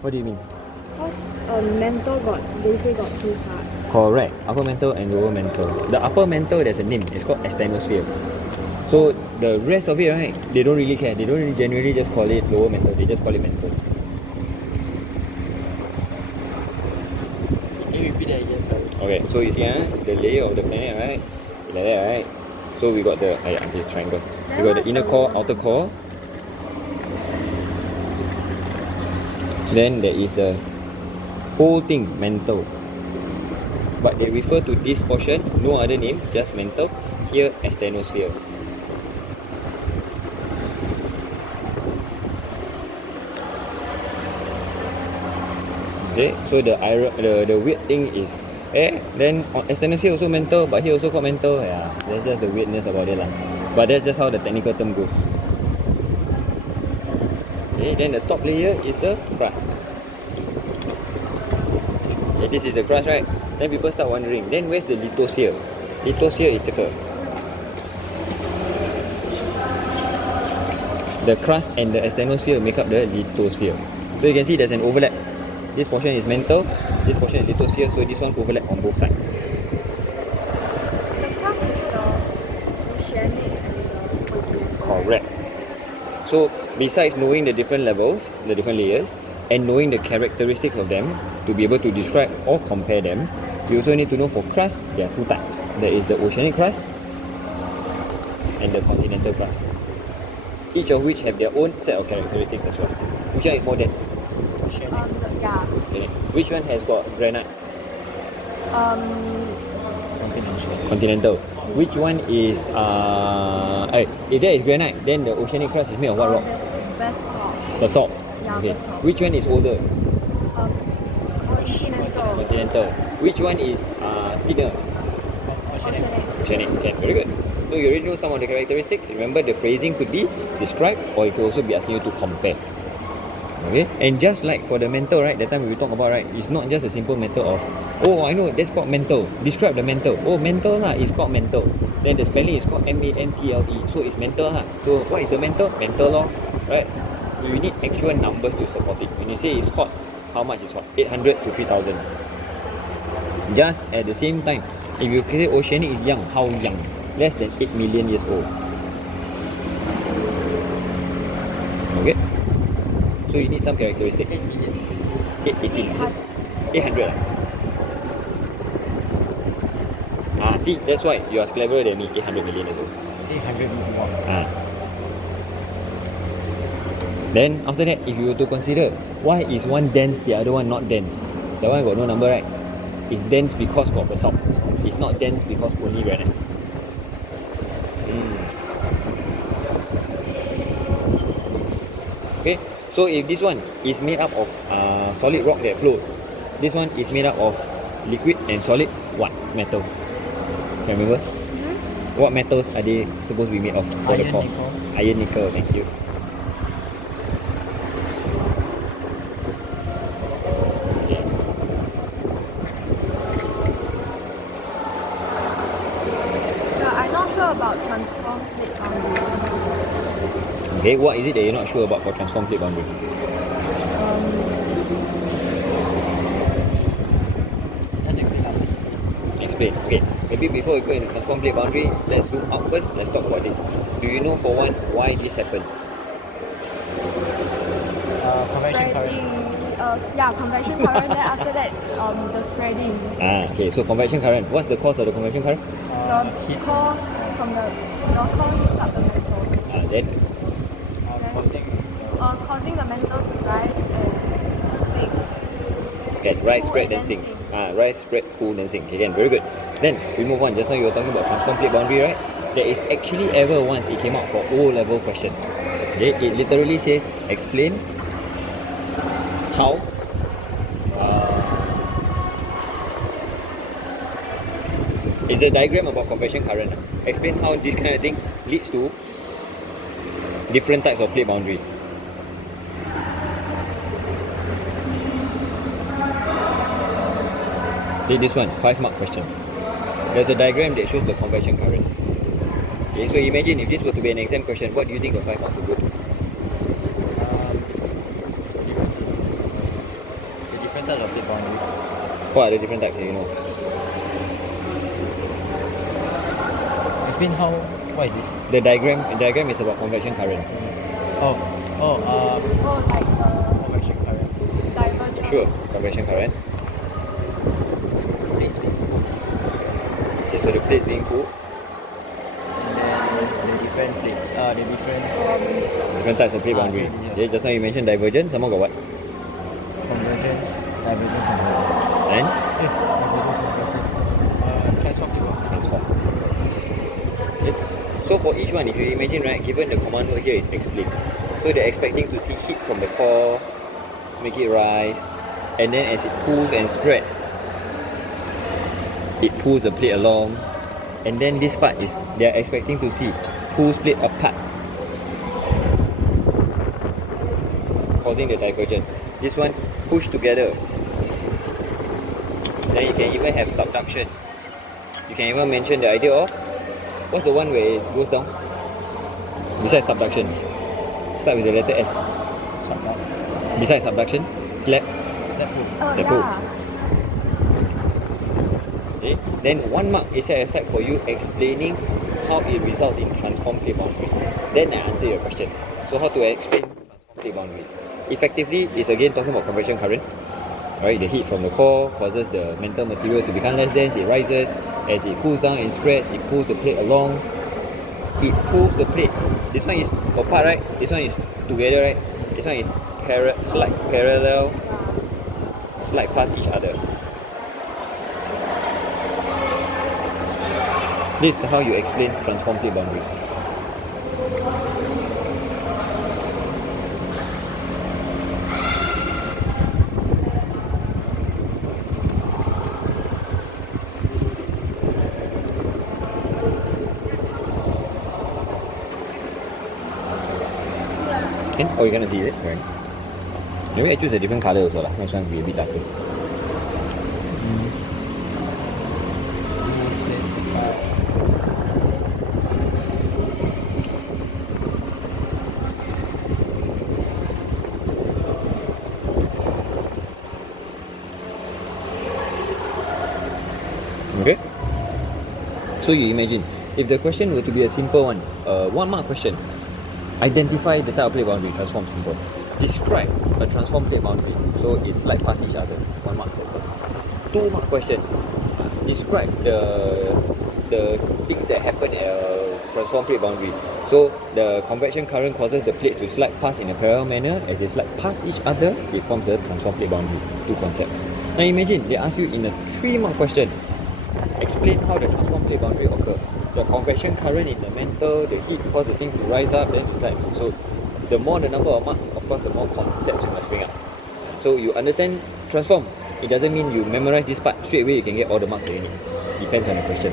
What do you mean? Because mental they say got two parts. Correct. Upper mantle and lower mantle. The upper mantle, there's a name. It's called asthenosphere. So the rest of it, right, they don't really care. They don't really generally just call it lower mantle. They just call it mantle. So can you repeat that again, sorry? Okay, so you see the layer of the planet, right? Like that, right? So we got the triangle. We got the inner core, outer core. Then there is the whole thing, mantle. But they refer to this portion, no other name, just mantle. Here, asthenosphere. Okay, so the weird thing is, then asthenosphere also mental, but here also called mental. Yeah, that's just the weirdness about it lah. But that's just how the technical term goes. Okay, then the top layer is the crust. Okay, this is the crust, right? Then people start wondering, then where's the lithosphere? Lithosphere is circle. The crust and the asthenosphere make up the lithosphere. So you can see there's an overlap. This portion is mantle, this portion is lithosphere, so this one overlap on both sides. The crust is the oceanic and the Correct. So besides knowing the different levels, the different layers, and knowing the characteristics of them to be able to describe or compare them, you also need to know for crust, there are two types. There is the oceanic crust and the continental crust. Each of which have their own set of characteristics as well. Which one is more dense? yeah. Okay. Which one has got granite? Continental. Which one is if there is granite, then the oceanic crust is made of what rock? Basalt. Basalt. Yeah, Okay. basalt. Which one is older? Continental. Continental. Which one is thinner? Oceanic. Okay, very good. So you already know some of the characteristics. Remember, the phrasing could be describe, or it could also be asking you to compare. Okay, and just like for the mental, right, that time we talk about, right, it's not just a simple matter of, oh, I know, that's called mental. Describe the mental. Oh, mental lah, it's called mental. Then the spelling is called M-A-N-T-L-E. So it's mental lah. So what is the mental? Mental law, right? You need actual numbers to support it. When you say it's hot, how much is hot? 800 to 3000. Just at the same time, if you say oceanic is young, how young? Less than 8 million years old. Okay? So you need some characteristic. 8 million. 800. See, that's why you are cleverer than me. 800 million years old. 800 million. Then after that, if you were to consider, why is one dense, the other one not dense? That one got no number, right? It's dense because got basalt. It's not dense because only granite. Okay, so if this one is made up of solid rock that floats, this one is made up of liquid and solid what metals? Can you remember? What metals are they supposed to be made of for the core? Nickel. Iron, nickel. Thank you. I'm not sure about transform plate boundary. Okay, what is it that you're not sure about for transform plate boundary? Let's explain that. Explain. Okay, maybe before we go into transform plate boundary, let's zoom out first. Let's talk about this. Do you know for one why this happened? Convection current. Convection current. Then after that, the spreading. Okay, so convection current. What's the cause of the convection current? Heat. Core from the core heats up the metal. Then Causing the metal to rise and sink. okay, rise, Cool spread, and then then sink. sink. Rise, spread, cool, then sink. Again, very good. Then we move on. Just now you were talking about transform plate boundary, right? There is actually ever once it came out for O-level question. Okay, it literally says explain how it's a diagram about convection current. Explain how this kind of thing leads to different types of plate boundary. Take this one, 5-mark question. There's a diagram that shows the convection current. Okay, so imagine if this were to be an exam question, what do you think the 5 marks would go to? types of plate boundary. What are the different types that you know? Explain how. What is this? The diagram is about convection current. Oh, Oh, like convection current. divergent. Sure, convection current. Plates being pulled. Okay, so the plates being pulled, And then the different plates. The different types of plate boundary. yes. Okay, just now you mentioned divergence, some more got what? Convergence, divergent, convergence. And Divergent, convergence. Transform plate boundary. transform. Okay. So for each one, if you imagine, right, given the command word here is explain. So they're expecting to see heat from the core, make it rise, and then as it pulls and spread, it pulls the plate along, and then this part is they're expecting to see pulls plate apart, causing the divergence. This one push together. Then you can even have subduction. You can even mention the idea of what's the one where it goes down? Besides subduction, start with the letter S. Subduct. Besides subduction, slap. Step pull. Oh, Step yeah. Okay. Then 1 mark is set aside for you explaining how it results in transform plate boundary. Then I answer your question. So how to explain transform plate boundary? Effectively, it's again talking about convection current. Right, the heat from the core causes the metal material to become less dense. It rises as it cools down and spreads. It pulls the plate along. It pulls the plate. This one is apart, right? This one is together, right? This one is slight parallel, slide past each other. This is how you explain transform plate boundary. Can? Oh, you're gonna see it? Right. Maybe I choose a different colour also lah. Next one will be a bit darker. Okay? So you imagine, if the question were to be a simple one, 1 mark question, identify the type of plate boundary, transform simple. Describe a transform plate boundary, so it's slide past each other, 1 mark simple. 2 mark question, describe the things that happen at a transform plate boundary. So the convection current causes the plates to slide past in a parallel manner. As they slide past each other, it forms a transform plate boundary. 2 concepts. Now imagine they ask you in a 3 mark question, explain how the transform plate boundary occur. The convection current in the metal, the heat cause the thing to rise up, then it's like, so the more the number of marks, of course, the more concepts you must bring up. So you understand transform. It doesn't mean you memorize this part straight away, you can get all the marks that you need. Depends on the question.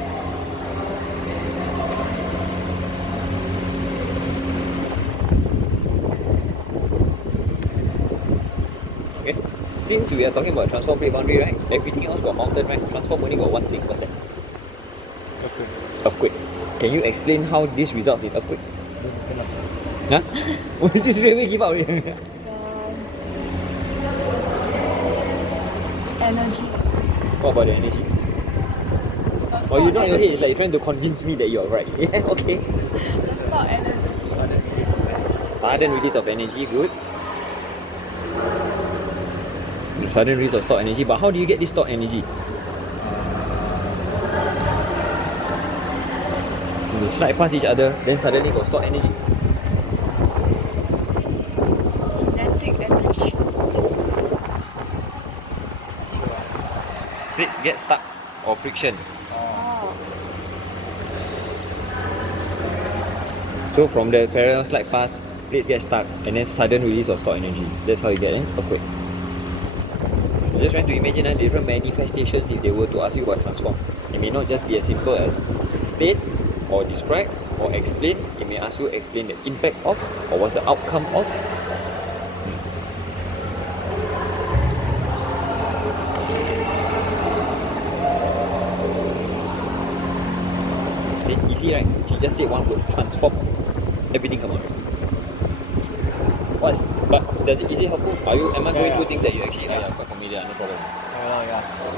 Okay. Since we are talking about transform plate boundary, right? Everything else got mountain, right? Transform only got one thing. What's that? Earthquake. Can you explain how this results in earthquake? Huh? Oh, this is straight away give out already. Energy. What about the energy? Oh, you know in your head, it's like you're trying to convince me that you're right. Yeah, okay. It's not energy. Sudden release of energy, good. Sudden release of stored energy, but how do you get this stored energy? You slide past each other, then suddenly got stored energy. Kinetic energy. Plates get stuck or friction. Oh. So from the parallel slide past, plates get stuck and then sudden release of stored energy. That's how you get an earthquake. I'm just trying to imagine different manifestations if they were to ask you about transform. It may not just be as simple as state or describe or explain. It may ask you explain the impact of or what's the outcome of. Okay, easy right? She just said one word, transform. Everything come out. But Is it helpful? Am I going Yeah. through things that you actually are quite familiar? No problem.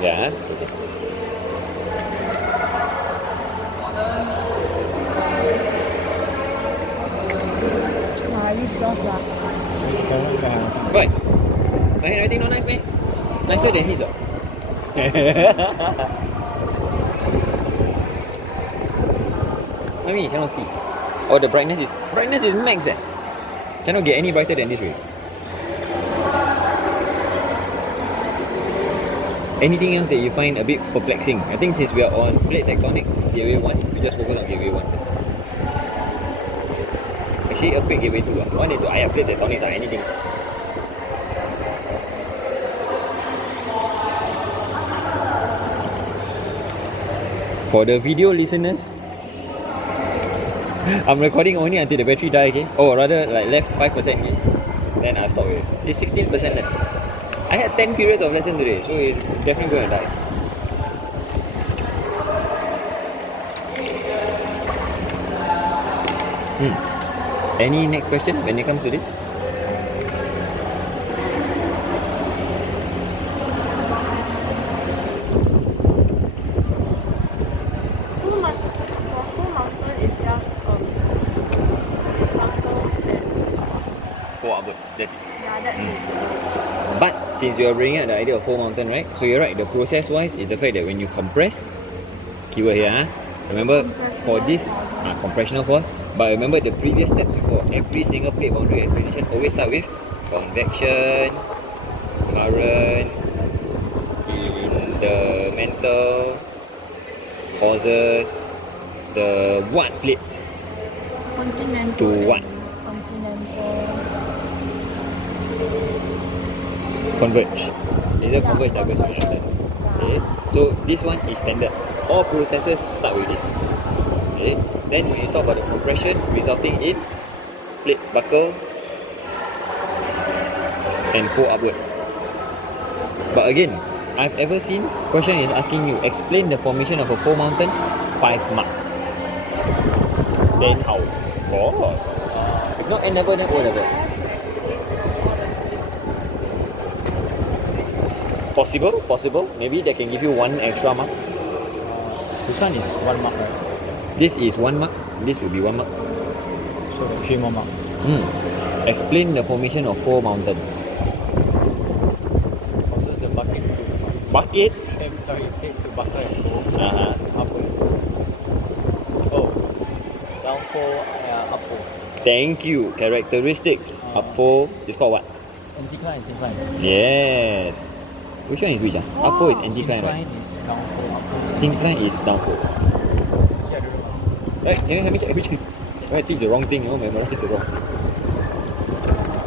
Yeah. Yeah. Okay. This lost lah. Why? My handwriting not nice, man. Nicer than his. I mean, you cannot see. Oh, the brightness is max. Cannot get any brighter than this, right? Anything else that you find a bit perplexing? I think since we are on plate tectonics, gateway 1, we just focus on gateway 1 first. Actually, a quick gateway 2. 1 and 2, plate tectonics or anything. For the video listeners, I'm recording only until the battery die, okay? Or rather, like left 5%, okay? Then I'll stop it. It's 16% left. I had 10 periods of lesson today, so it's definitely going to die. Any next question when it comes to this? Full mountain is just buckles then 4 upwards, that's it. yeah, that's it. But since you're bringing up the idea of full mountain, right? So you're right, the process wise is the fact that when you compress, keyword here, remember for this compressional force, but remember the previous steps before, every single plate boundary explanation always start with convection, current, in the mental, causes, the what plates Continental. to what? Continental. Converge. Either converge, diverge, or united. Okay. So this one is standard. All processes start with this. Okay. Then when you talk about the compression resulting in plates buckle and fold upwards. But again, I've ever seen question is asking you explain the formation of a fold mountain, 5 marks. Then how? Oh. If not N level, then O level. Possible. Maybe they can give you 1 extra mark. This one is 1 mark, right? This is 1 mark. This will be 1 mark. So 3 more marks. Explain the formation of fold mountain. Also, the bucket. Bucket. Sorry, plates to buckle and fold. Upwards. Oh, down fold, up fold. Thank you. Characteristics. Up fold is called what? Anticline, syncline. Yes. Which one is which? Up fold is anticline, right? Syncline is down fold, up fold. Syncline is down fold. Actually, I don't know. Right? Can you help me check? I teach the wrong thing, memorize the wrong.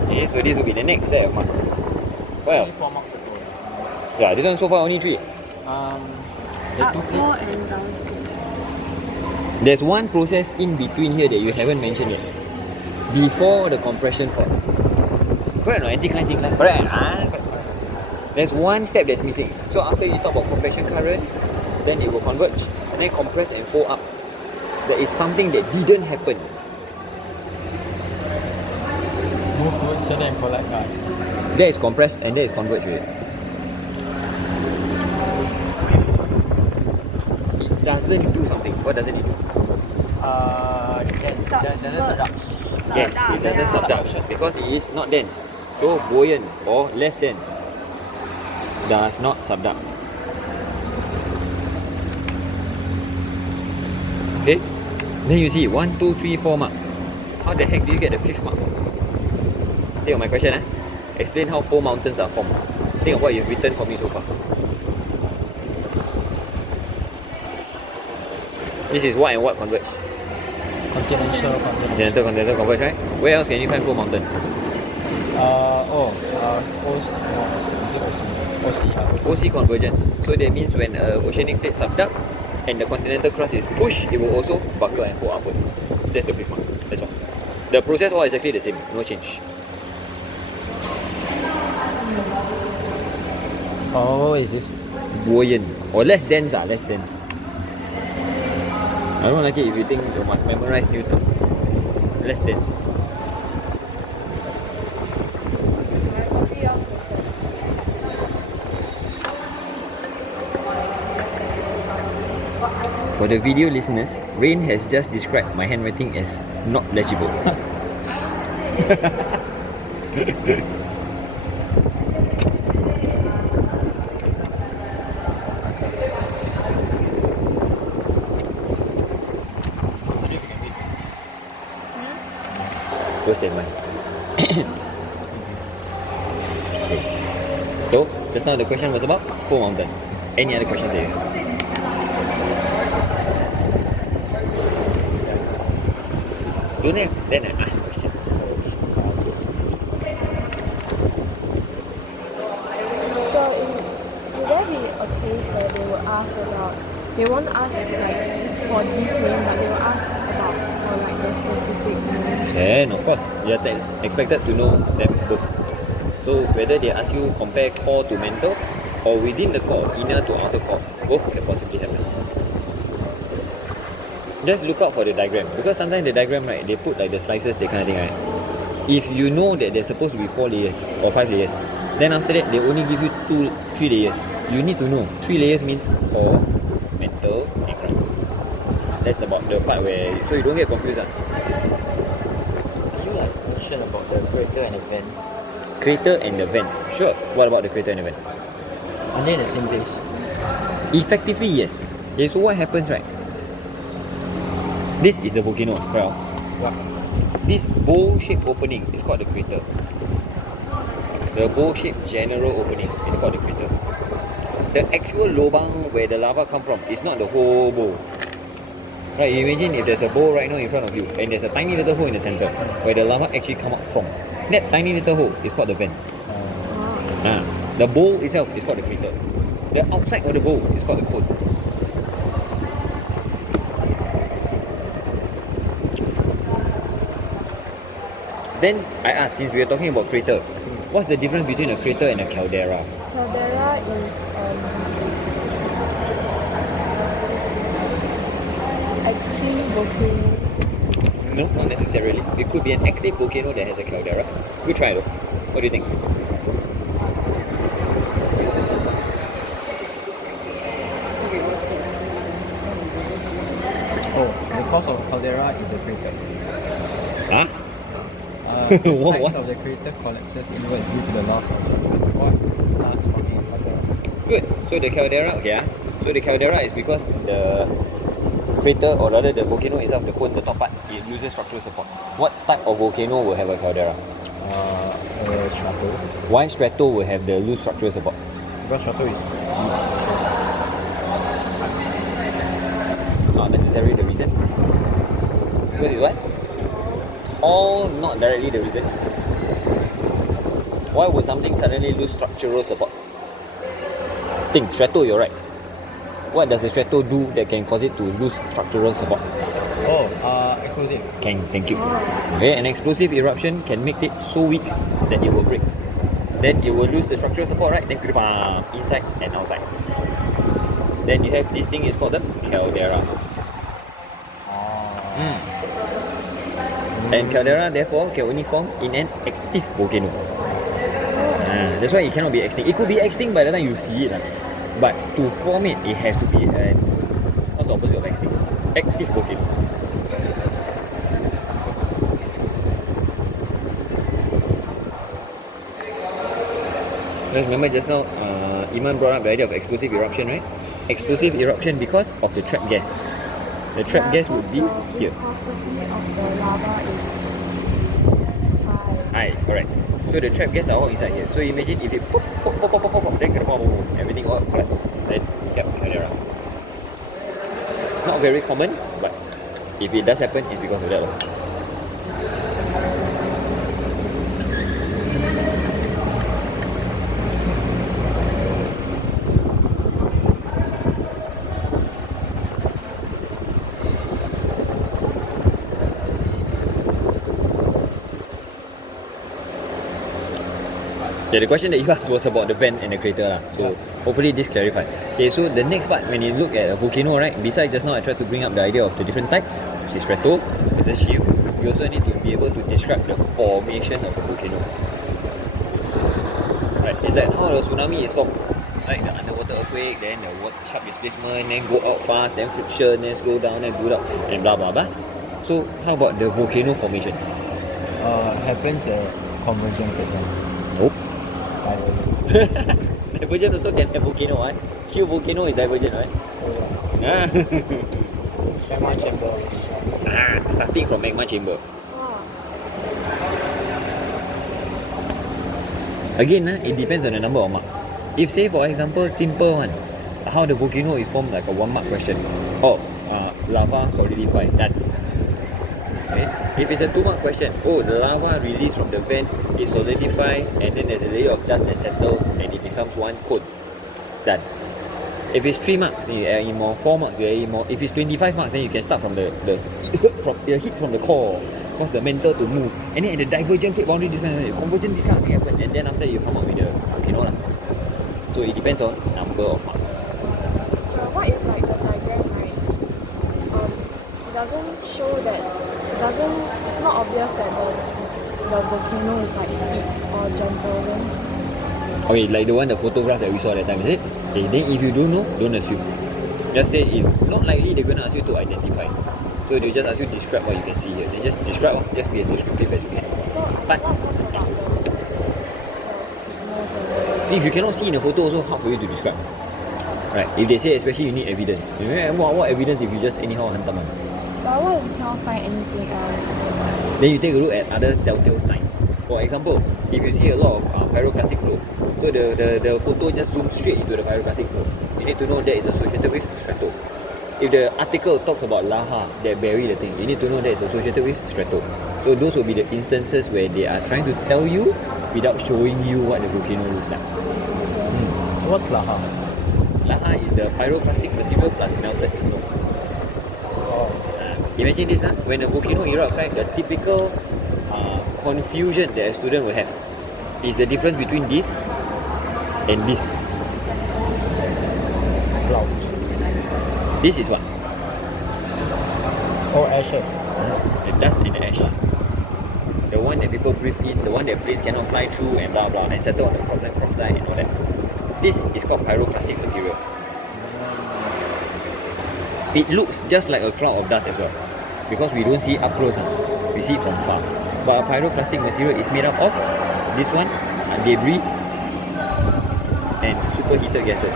Okay, so this will be the next set of marks. What Only else? 4 marks total. Yeah, this one so far only 3. The Up 2 four plates. and down. There's one process in between here that you haven't mentioned yet. Before the compression force. Correct or not? Anticline, syncline. Correct. Correct. There's one step that's missing. So after you talk about compression current, then it will converge. And then compress and fold up. There is something that didn't happen. Move towards each other and collide gas. There is compress and there is converge. Right? It doesn't do something. What doesn't it do? Doesn't subduct. Yes, it doesn't subduct because it is not dense. So buoyant or less dense does not subduct. Okay, then you see 1, 2, 3, 4 marks. How the heck do you get the 5th mark? Think of my question. Explain how 4 mountains are formed. Think of what you've written for me so far. This is what and what converge. Continental. Continental converge, right? Where else can you find 4 mountains? OC convergence. So that means when oceanic plate subduct and the continental crust is pushed, it will also buckle and fold upwards. That's the 5th mark. That's all. The process all exactly the same. No change. Oh, is this? Buoyant or less dense. Less dense. I don't like it if you think you must memorize Newton. Less dense. For the video listeners, Rain has just described my handwriting as not legible. First statement. Okay. So, just now the question was about Four Mountain. Any other questions there? Don't have, then I ask questions. So will there be a case where they will ask about, they won't ask like for this name, but they will ask about for like the specific names? And of course, you are expected to know them both. So whether they ask you compare core to mental or within the core, inner to outer core, both can possibly happen. Just look out for the diagram, because sometimes the diagram, right, they put like the slices, that kind of thing, right? If you know that there's supposed to be 4 layers or 5 layers, then after that they only give you 3 layers. You need to know 3 layers means core, mental, and crust. That's about the part where, so you don't get confused. Can you like mention about the creator and event? Crater and the vent. Sure. What about the crater and the vent? Are they in the same place? Effectively, yes. Okay, so what happens, right? This is the volcano, right? What? This bowl-shaped opening is called the crater. The bowl-shaped general opening is called the crater. The actual lobang where the lava come from is not the whole bowl. Right, you imagine if there's a bowl right now in front of you and there's a tiny little hole in the center where the lava actually come out from. That tiny little hole is called the vent. The bowl itself is called the crater. The outside of the bowl is called the cone. Then I ask, since we are talking about crater, what's the difference between a crater and a caldera? Caldera is extinct volcano. No, not necessarily. It could be an active volcano that has a caldera. We try though. What do you think? Oh, the cause of caldera is the crater. Huh? The What? sides of the crater collapses inwards due to the loss of substrate what thus forming a caldera. Good. So the caldera, okay. So the caldera is because the crater, or rather the volcano itself, the cone, the top part, it loses structural support. What type of volcano will have a caldera? Strato. Why strato will have the loose structural support? Because strato is Not necessarily the reason. Because it's what? All not directly the reason. Why would something suddenly lose structural support? Think, strato, you're right. What does the strato do that can cause it to lose structural support? explosive. Thank you. Okay, an explosive eruption can make it so weak that it will break. Then it will lose the structural support, right? Then inside and outside. Then you have this thing, is called the caldera. And caldera therefore can only form in an active volcano. That's why it cannot be extinct. It could be extinct by the time you see it. But to form it, it has to be an, what's the opposite of extinct? Active volcano. Just remember just now, Iman brought up the idea of explosive eruption, right? Explosive eruption because of the trapped gas. The trapped gas would be here. The viscosity of the lava is high. High, correct. So the trapped gas are all inside here. So imagine if it pop, pop, pop, pop, pop, pop, then everything all collapse. Then, yep, caldera. Not very common, but if it does happen, it's because of that. Yeah, the question that you asked was about the vent and the crater. So hopefully this clarified. Okay, so the next part, when you look at a volcano, right, besides just now I tried to bring up the idea of the different types, which is strato, versus shield, you also need to be able to describe the formation of a volcano. Right, it's like how a tsunami is formed. like the underwater earthquake, then the sharp displacement, then go out fast, then friction, then slow down, then build up, and blah blah blah. So how about the volcano formation? Happens at conversion pattern. Nope. Divergence. Divergent also can have volcano, right? Sheer volcano is divergent, right? Ah. Magma chamber. Starting from magma chamber. Wow. Again, it depends on the number of marks. If say for example, simple one, how the volcano is formed, like a 1 mark question. Lava solidify, done. Okay? If it's a 2 mark question, the lava released from the vent is solidified, and then there's a layer of dust that settle and it becomes one cone. Done. If it's 3 marks, then you add in more. 4 marks, you add in more. If it's 25 marks, then you can start from the heat from the core, cause the mantle to move, and then at the divergent plate boundary, this kind of thing, convergent, this kind of thing happen, and then after you come up with the volcano lah. So it depends on number of marks. What if like the diagram, right? It doesn't show that. It's not obvious that the volcano is like steep or gentle. Then Okay, like the one, the photograph that we saw that time, is it? Okay, then if you don't know, don't assume. Just say, if not likely, they're gonna ask you to identify. So they just ask you to describe what you can see here. Then just describe, just be as descriptive as you can. so I But- cannot talk about the steepness and If you cannot see in the photo, also hard for you to describe. Right? If they say especially you need evidence. What evidence if you just anyhow hantam one? but what if you cannot find anything else? Then you take a look at other telltale signs. For example, if you see a lot of pyroclastic flow, so the photo just zooms straight into the pyroclastic flow, you need to know that is associated with strato. If the article talks about laha that bury the thing, you need to know that it's associated with strato. So those will be the instances where they are trying to tell you without showing you what the volcano looks like. What's laha? Laha is the pyroclastic material plus melted snow. Imagine this, when a volcano erupts, right, the typical confusion that a student will have is the difference between this and this. Clouds. This is what? Oh, ashes. The dust and the ash. The one that people breathe in, the one that planes cannot fly through and blah blah and settle on the crop side and all that. This is called pyroclastic material. It looks just like a cloud of dust as well, because we don't see it up close, we see it from far. But a pyroclastic material is made up of this one, debris and superheated gases.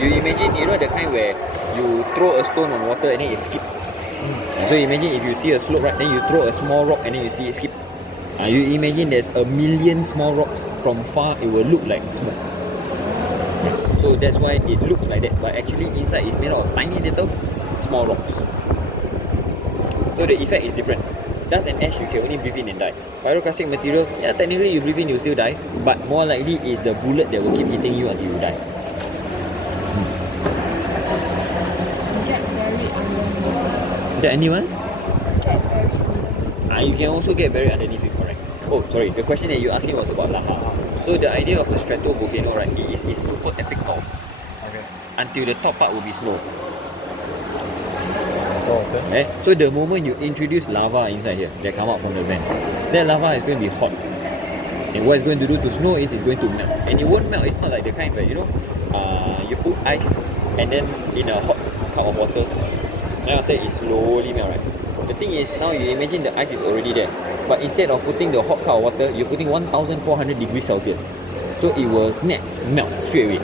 You imagine, the kind where you throw a stone on water and then it skips. So imagine if you see a slope, right, then you throw a small rock and then you see it skip. You imagine there's a million small rocks. From far it will look like smoke. So that's why it looks like that, but actually inside is made out of tiny little small rocks. So the effect is different. Dust and ash you can only breathe in and die. Pyroclastic material, technically you breathe in you still die, but more likely is the bullet that will keep hitting you until you die. Get buried underneath. Is there anyone? Get buried. You can also get buried underneath it, correct. Oh, sorry, the question that you asked me was about laha. So the idea of a stratovolcano, right, it is super epic form. Okay. Until the top part will be snow. Oh, okay. So the moment you introduce lava inside here that come out from the vent, that lava is going to be hot. And what it's going to do to snow is it's going to melt. And it won't melt, it's not like the kind where, you put ice and then in a hot cup of water, then after it slowly melt, right? The thing is, now you imagine the ice is already there, but instead of putting the hot cup of water, you're putting 1400 degrees Celsius. So it will melt straight away.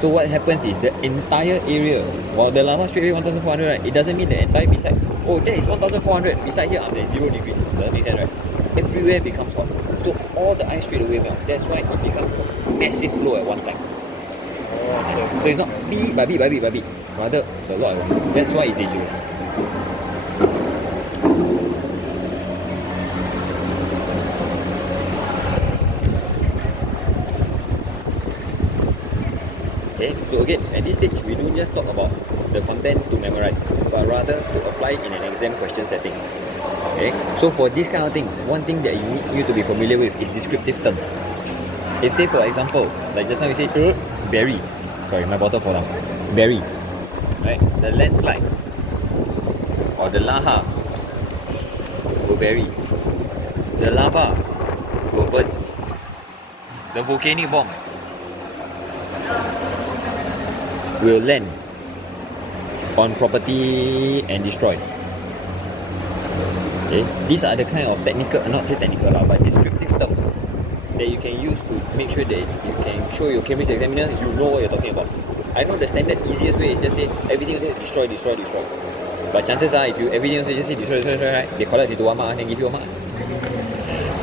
So what happens is the entire area, while the lava straight away 1400, right, it doesn't mean the entire beside. Oh, that is 1400, beside here I'm at 0 degrees. Does that make sense, right? Everywhere becomes hot. So all the ice straight away melt. That's why it becomes a massive flow at one time. Oh, okay. So it's not beep, babi. Rather, it's a lot at once. That's why it's dangerous. Okay, so again, at this stage, we don't just talk about the content to memorize, but rather to apply in an exam question setting. Okay, so for these kind of things, one thing that you need you to be familiar with is descriptive term. If say for example, like just now you say, bury. Sorry, my bottle fell down. Bury. Right? The landslide or the laha will bury. The lava will burn. The volcanic bombs will land on property and destroy. Okay, these are the kind of technical, not say technical lah, but descriptive term that you can use to make sure that you can show your chemistry examiner you know what you're talking about. I know the standard easiest way is just say everything destroy, destroy, destroy. But chances are if you everything also just say destroy, destroy, destroy, right? They collect into 1 mark and then give you 1 mark.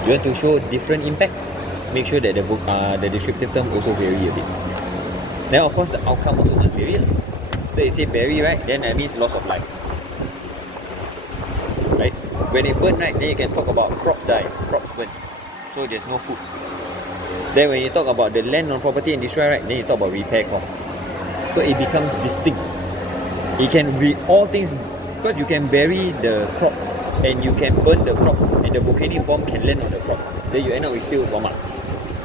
You want to show different impacts, make sure that the descriptive term also vary a bit. Then of course the outcome also must vary. So you say bury, right? Then that means loss of life. Right? When it burn, right, then you can talk about crops die, crops burn. So there's no food. Then when you talk about the land on property and destroy, right, then you talk about repair costs. So it becomes distinct. It can be all things because you can bury the crop and you can burn the crop and the volcanic bomb can land on the crop. Then you end up with still 1 mark.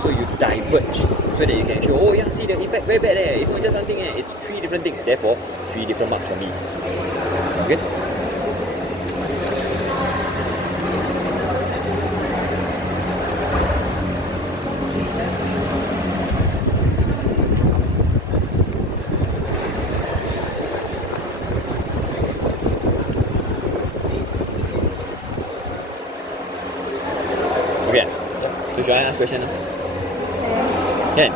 So you diverge so that you can show, oh yeah, see the impact very bad It's not just something it's 3 different things. Therefore, 3 different marks for me. Okay? Okay. So should I ask question now? Can.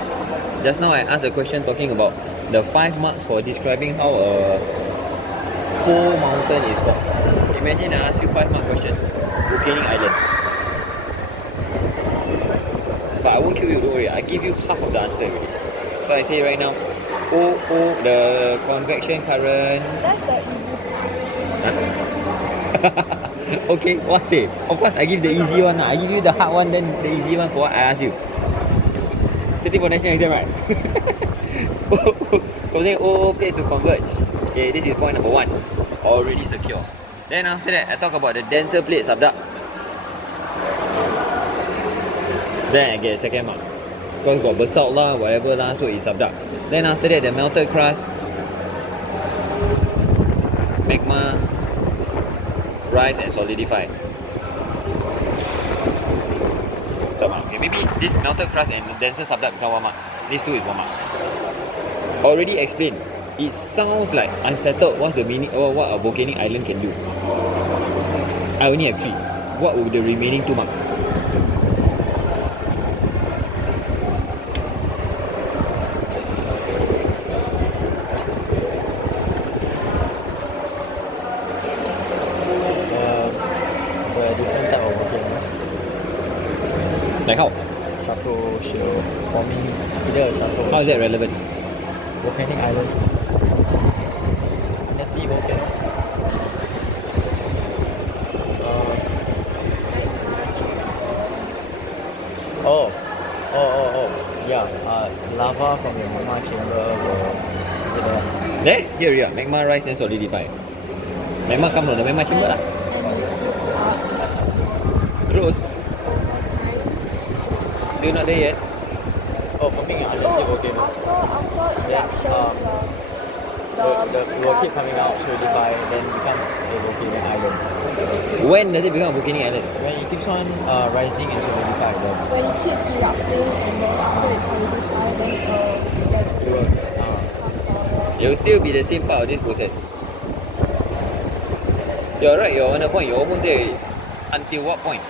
Just now I asked a question talking about the 5 marks for describing how a full mountain is formed. Imagine I ask you 5 mark question. Volcanic island. But I won't kill you, don't worry. I give you half of the answer already. So I say right now, the convection current. That's the easy part. Huh? Okay, what say? Of course I give the easy one. I give you the hard one, then the easy one for what I ask you. Sitting for national exam, right? Causing plates to converge. Okay, this is point number 1. Already secure. Then after that, I talk about the denser plate subduct. Then I get a second mark. Because got basalt lah, whatever lah, so it's subduct. Then after that, the melted crust, magma, rise and solidify. Okay, maybe this melted crust and the denser subduct become 1 mark. These two is 1 mark. Already explained. It sounds like unsettled. What's the meaning or what a volcanic island can do? I only have 3. What would the remaining 2 marks? The different type of volcanoes. Like how? Chateau, shale, forming either a chateau. How is that relevant? Volcanic island. In a sea volcano. Yeah. Lava from the magma chamber will. Is it there? There? Here, magma rise then solidify. Magma come from the magma chamber lah. Terus. Still not there yet. Forming an undersea volcano. After eruptions, It will keep coming out, solidify, then becomes a volcanic island. When does it become a volcanic island? When it keeps on rising and solidify, then when it keeps erupting and then after it solidifies, then it will. It will still be the same part of this process. You're right, you're on a point, you're almost there already. Until what point?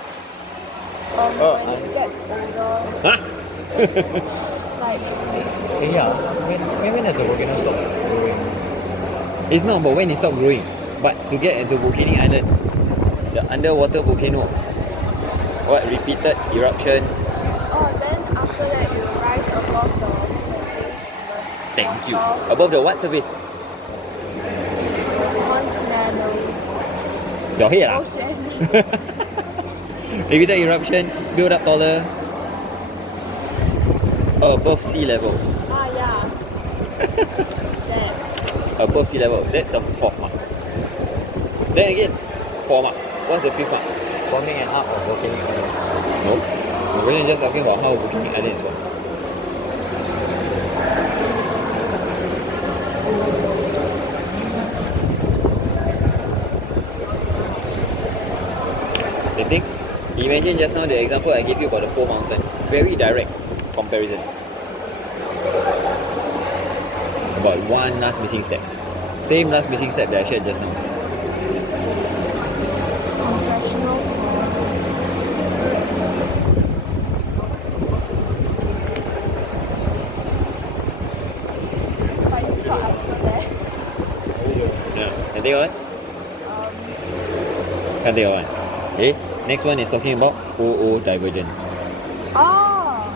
when it gets older, Huh? like Yeah. When does the volcano stop growing? It's not about when it stops growing, but to get into volcanic island, the underwater volcano, what repeated eruption. then after that it will rise above the surface. Thank you. Above the what surface? Continental Your head lah. ocean. Repeated eruption, build up taller, above sea level. Yeah. That. Above sea level. That's the 4th mark. Then again, 4 marks. What's the 5th mark? Forming an arc of volcanic islands. No. We're just talking about how volcanic island is formed. Same thing. Imagine just now the example I gave you about the 4 mountain. Very direct comparison. About one last missing step. Same last missing step that I shared just now. Professional. Quite short answer there. Yeah. Can take one? Can't take one. Okay. Next one is talking about OO divergence. Oh.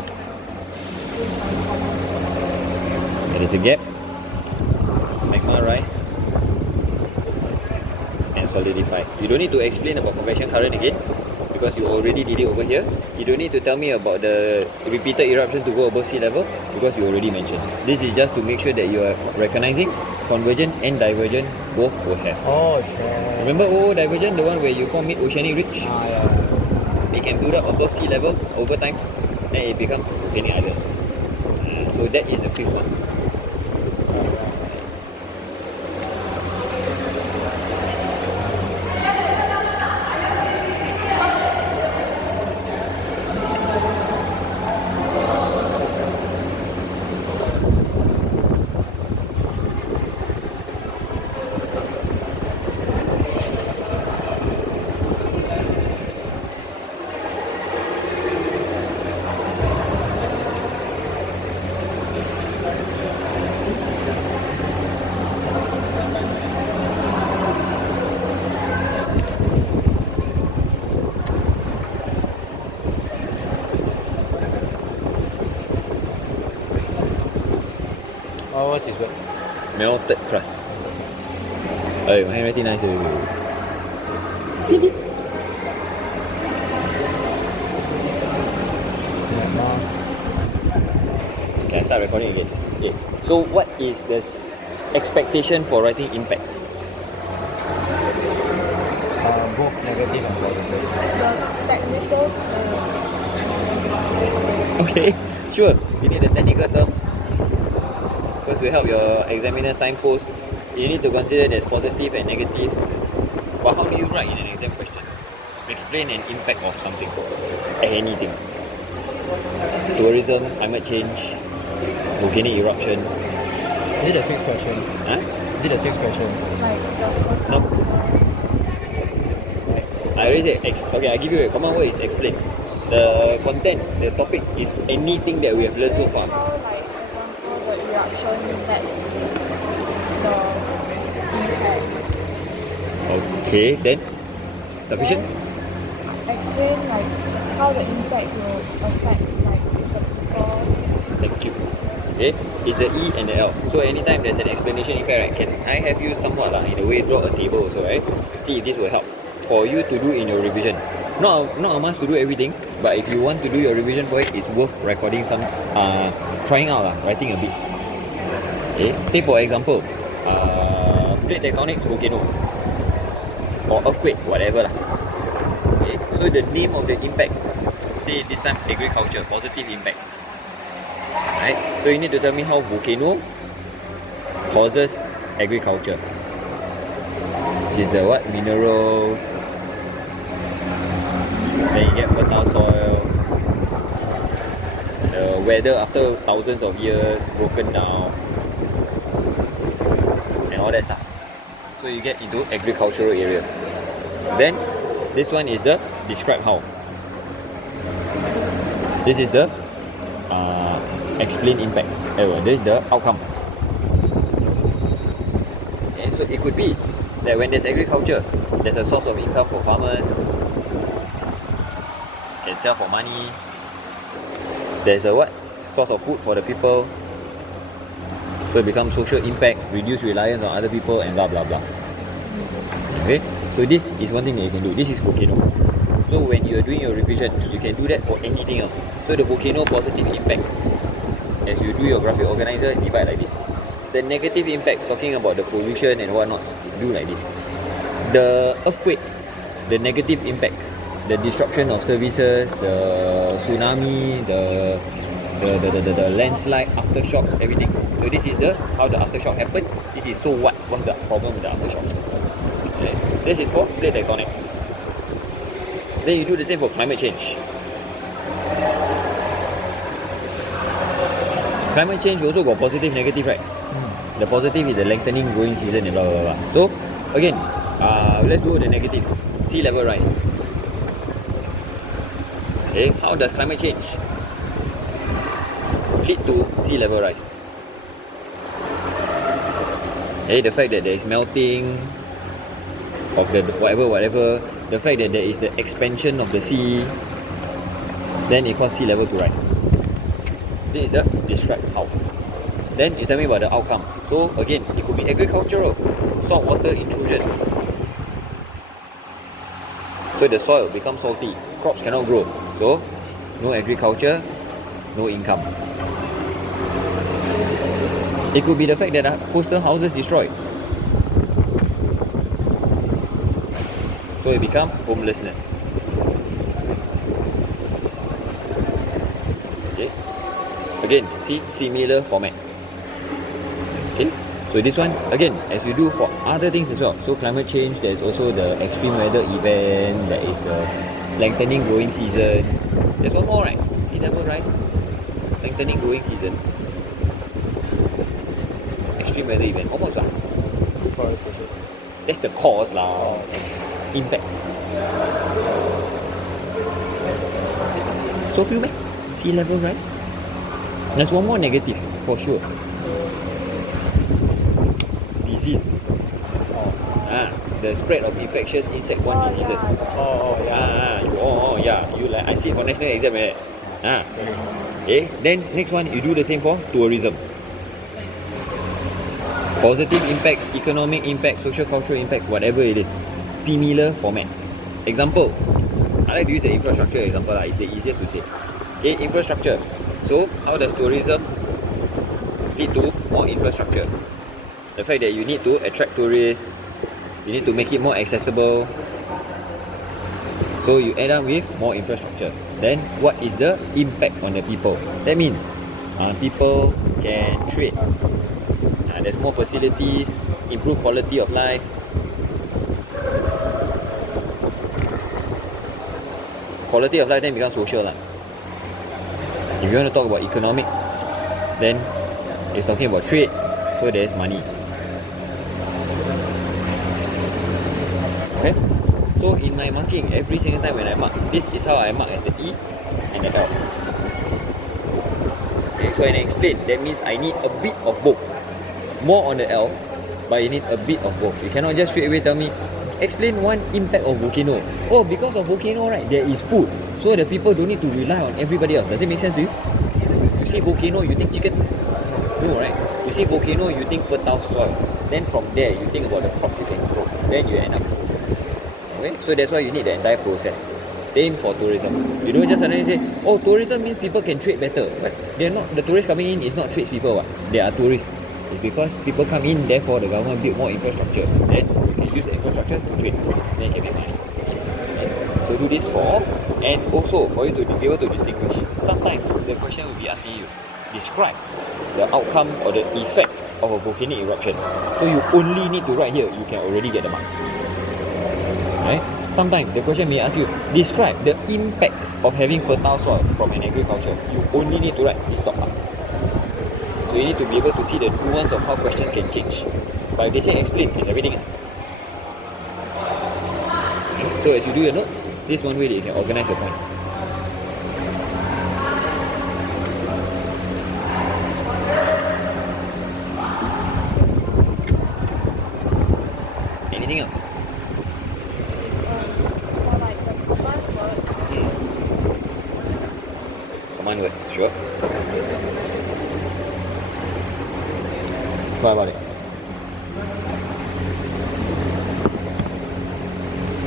There is a gap. Magma rise and solidify. You don't need to explain about convection current again because you already did it over here. You don't need to tell me about the repeated eruption to go above sea level because you already mentioned. This is just to make sure that you are recognizing convergent and divergent both will have. Oh, sure. Remember OO divergent, the one where you form mid-oceanic ridge? Yeah. It can build up above sea level over time, then it becomes volcanic islands. So that is the fifth one. Oh, what's his word? Melted crust. Oh, my handwriting nice. Okay, I start recording again. Okay. So what is the expectation for writing impact? Both negative and positive. The technical terms. Okay, sure. You need the technical terms. Because to help your examiner signpost, you need to consider there's positive and negative. But how do you write in an exam question? Explain an impact of something. Anything. Tourism, climate change, volcanic eruption. Is it the sixth question? Huh? Is it the sixth question? Like the Nope. fertilizer. I already said, okay, I give you a common word is explain. The content, the topic is anything that we have learned so far. How, like, example, the eruption that the impact. Okay, then? Sufficient? Then explain like how the impact will affect like the people. Thank you. Okay, it's the E and the L. So anytime there's an explanation impact, right, can I have you somewhat in a way draw a table also, right? See if this will help for you to do in your revision. Not a must to do everything, but if you want to do your revision for it, it's worth recording some, trying out writing a bit. Okay, say for example, plate tectonics, volcano, or earthquake, whatever lah. Okay, so the name of the impact, say this time agriculture, positive impact. Right? So you need to tell me how volcano causes agriculture. Which is the what? Minerals. Then you get fertile soil. The weather after thousands of years broken down. And all that stuff. So you get into agricultural area. Then this one is the describe how. This is the explain impact. This is the outcome. And so it could be that when there's agriculture, there's a source of income for farmers, can sell for money. There's a what? Source of food for the people. So it becomes social impact, reduce reliance on other people, and blah blah blah. Okay, so this is one thing that you can do. This is volcano. So when you're doing your revision, you can do that for anything else. So the volcano positive impacts, as you do your graphic organizer, divide like this. The negative impacts, talking about the pollution and whatnot, do like this. The earthquake, the negative impacts, the disruption of services, the tsunami, the landslide, aftershocks, everything. So this is the how the aftershock happened. This is so what? What's the problem with the aftershock? Okay. This is for plate tectonics. Then you do the same for climate change. Climate change also got positive, negative, right? The positive is the lengthening growing season and blah blah blah. So again, let's do the negative. Sea level rise. Okay, how does climate change lead to sea level rise? Okay, the fact that there is melting of the whatever, the fact that there is the expansion of the sea, then it causes sea level to rise. This is the describe how. Then you tell me about the outcome. So again, it could be agricultural, saltwater intrusion. So the soil becomes salty, crops cannot grow. So no agriculture, no income. It could be the fact that coastal houses destroyed. So it becomes homelessness. Okay. Again, see similar format. Okay. So this one again, as we do for other things as well. So climate change, there is also the extreme weather event. There is the lengthening growing season. There's one more, right? Sea level rise, lengthening growing season, extreme weather event. Almost lah. Deforestation. That's the cause lah. Impact. So few meh? Sea level rise. There's one more negative for sure. Disease. The spread of infectious insect-borne diseases. You like I see it for national exam, eh? Okay. Then next one, you do the same for tourism. Positive impacts, economic impact, social cultural impact, whatever it is. Similar format. Example, I like to use the infrastructure example lah. It's the easiest to say. Okay, infrastructure. So how does tourism lead to more infrastructure? The fact that you need to attract tourists, you need to make it more accessible. So you end up with more infrastructure. Then what is the impact on the people? That means people can trade. There's more facilities, improve quality of life. Quality of life then becomes social lah. If you want to talk about economic, then it's talking about trade, so there's money. Okay? So in my marking, every single time when I mark, this is how I mark as the E and the L. Okay, so when I explain, that means I need a bit of both. More on the L, but you need a bit of both. You cannot just straight away tell me, explain one impact of volcano. Oh, because of volcano, right, there is food. So the people don't need to rely on everybody else. Does it make sense to you? You see volcano, you think chicken? No, right? You see volcano, you think fertile soil. Then from there, you think about the crops you can grow. Then you end up with food. Okay? So that's why you need the entire process. Same for tourism. You don't just suddenly say, oh, tourism means people can trade better. But they're not. The tourists coming in is not tradespeople. They are tourists. It's because people come in, therefore the government build more infrastructure. Then you can use the infrastructure to trade. Then you can make money. Okay? So do this for, and also for you to be able to distinguish. Sometimes the question will be asking you, describe the outcome or the effect of a volcanic eruption. So you only need to write here, you can already get the mark. Right? Sometimes the question may ask you, describe the impacts of having fertile soil from an agriculture. You only need to write this top part. So you need to be able to see the nuance of how questions can change. But if they say explain, it's everything. So as you do your notes, this is one way that you can organize your points. Anything else? For like the command words, Command words, sure. What about it?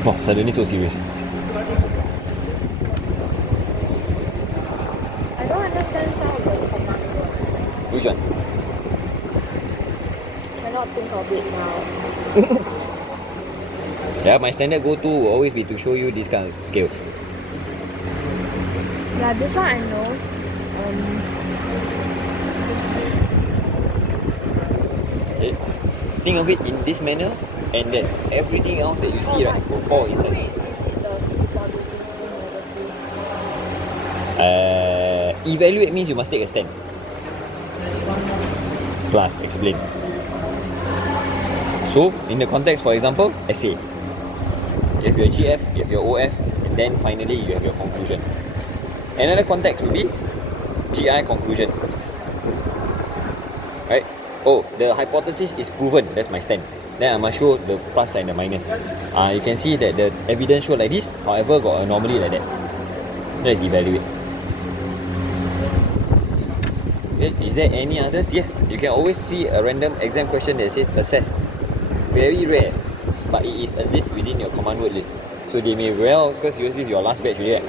Oh, suddenly so serious. I don't understand some of the command words. Which one? Cannot think of it now. Yeah, my standard go-to will always be to show you this kind of scale. Yeah, this one I know. Okay. Think of it in this manner, and then everything else that you see, right, will fall inside. Wait, is it the volcano? Evaluate means you must take a stand. Plus, explain. So, in the context, for example, essay. You have your GF, you have your OF, and then finally you have your conclusion. Another context would be GI conclusion. Right? Oh, the hypothesis is proven. That's my stand. Then I must show the plus and the minus. You can see that the evidence show like this, however got anomaly like that. That is evaluate. Okay. Is there any others? Yes. You can always see a random exam question that says assess. Very rare, but it is a list within your command word list. So they may well, because yours is your last batch already,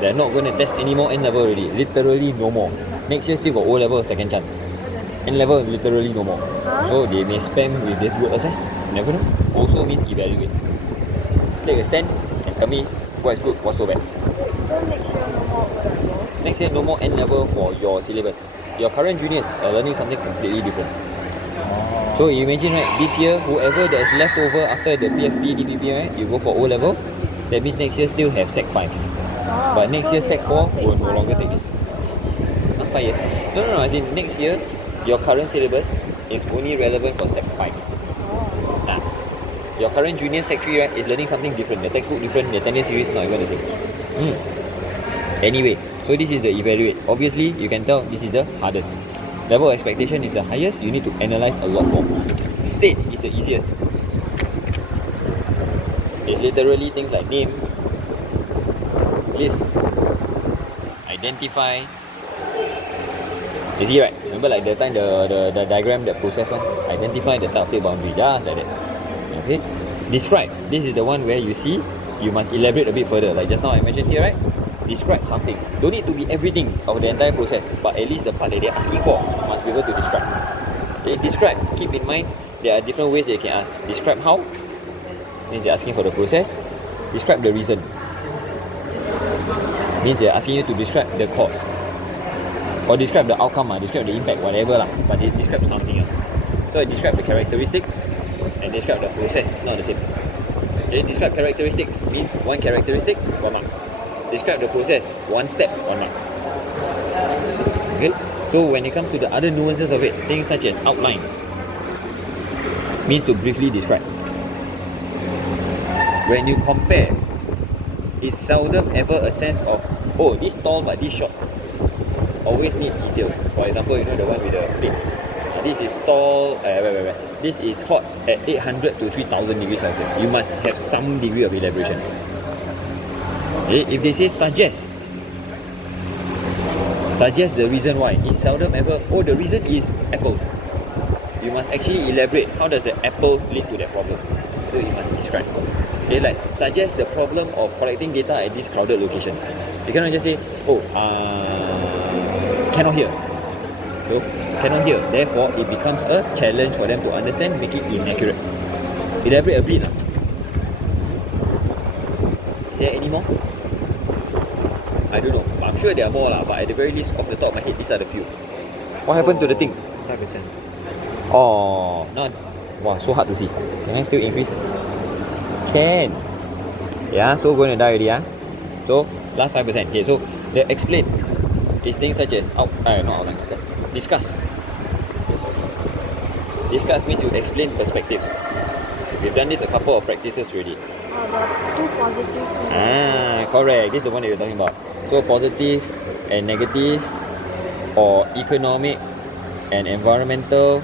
they're not going to test any more N level already. Literally no more. Next year still got O level second chance. N level literally no more. So they may spam with this word assess. Never know. Also means evaluate. Take a stand and tell me what is good, what's so bad. So next year no more O level? Next year no more N level for your syllabus. Your current juniors are learning something completely different. So you imagine, right, this year whoever that is left over after the PFP, DPP, right, you go for O level. That means next year still have Sec 5. But next year Sec 4 will no longer take this. Not 5 years. No, as in next year your current syllabus is only relevant for Sec 5. Your current junior Sec 3, right, is learning something different. The textbook different, the 10-year series not even the same. Anyway, so this is the evaluate. Obviously, you can tell this is the hardest. Level of expectation is the highest. You need to analyze a lot more. State is the easiest. It's literally things like name, list, identify. You see, right? Remember like the time the diagram, that process one? Identify the type of boundary, just like that. Okay? Describe. This is the one where you see, you must elaborate a bit further. Like just now I mentioned here, right? Describe something. Don't need to be everything of the entire process, but at least the part that they're asking for, must be able to describe. Okay? Describe. Keep in mind, there are different ways they can ask. Describe how, means they're asking for the process. Describe the reason, means they're asking you to describe the cause. Or describe the outcome, describe the impact, whatever lah. But they describe something else. So describe the characteristics and describe the process, not the same. Okay? Describe characteristics means one characteristic, 1 mark. Describe the process, one step, 1 mark. Okay? So when it comes to the other nuances of it, things such as outline means to briefly describe. When you compare, it's seldom ever a sense of, oh, this tall but this short. Always need details. For example, you know the one with the plate. This is tall, this is hot at 800 to 3000 degrees Celsius. You must have some degree of elaboration. Okay? If they say suggest the reason why, it's seldom ever, oh, the reason is apples. You must actually elaborate. How does the apple lead to that problem? So you must describe. Okay, like suggest the problem of collecting data at this crowded location. You cannot just say, oh, cannot hear. So cannot hear. Therefore, it becomes a challenge for them to understand, make it inaccurate. Elaborate a bit. Is there any more? I don't know. I'm sure there are more, but at the very least, off the top of my head, these are the few. What happened to the thing? 5%. Oh, not. Wow, so hard to see. Can I still increase? Can. Yeah, so going to die already. So, last 5%. Okay, so the explain is things such as discuss. Discuss means you explain perspectives. We've done this a couple of practices already. The two positive. Correct. This is the one that you're talking about. So positive and negative, or economic and environmental.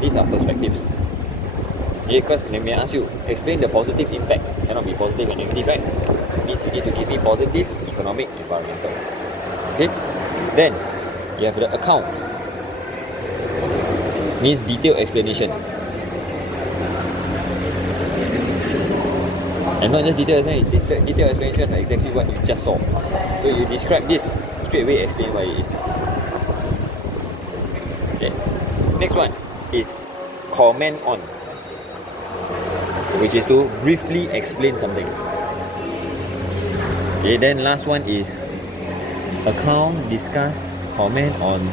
These are perspectives. Because they may ask you, explain the positive impact. Cannot be positive and negative, right? It means you need to give me positive, economic, environmental. Okay? Then, you have the account. Means detailed explanation. And not just detailed explanation, it's detailed explanation of exactly what you just saw. So you describe this, straight away explain what it is. Okay. Next one is comment on, which is to briefly explain something. Okay, then last one is account, discuss, comment on,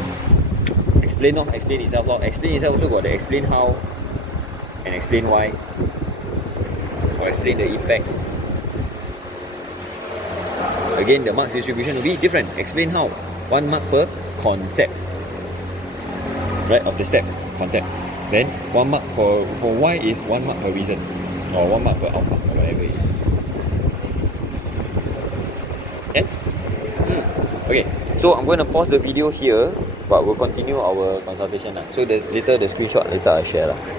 explain itself. Explain itself also got the explain how and explain why, or explain the impact. again the marks distribution will be different. Explain how. 1 mark per concept, right, of the step concept. Then 1 mark for Y is 1 mark per reason, or 1 mark per outcome, or whatever it is. Okay? Okay, so I'm going to pause the video here, but we'll continue our consultation. So later the screenshot later I share.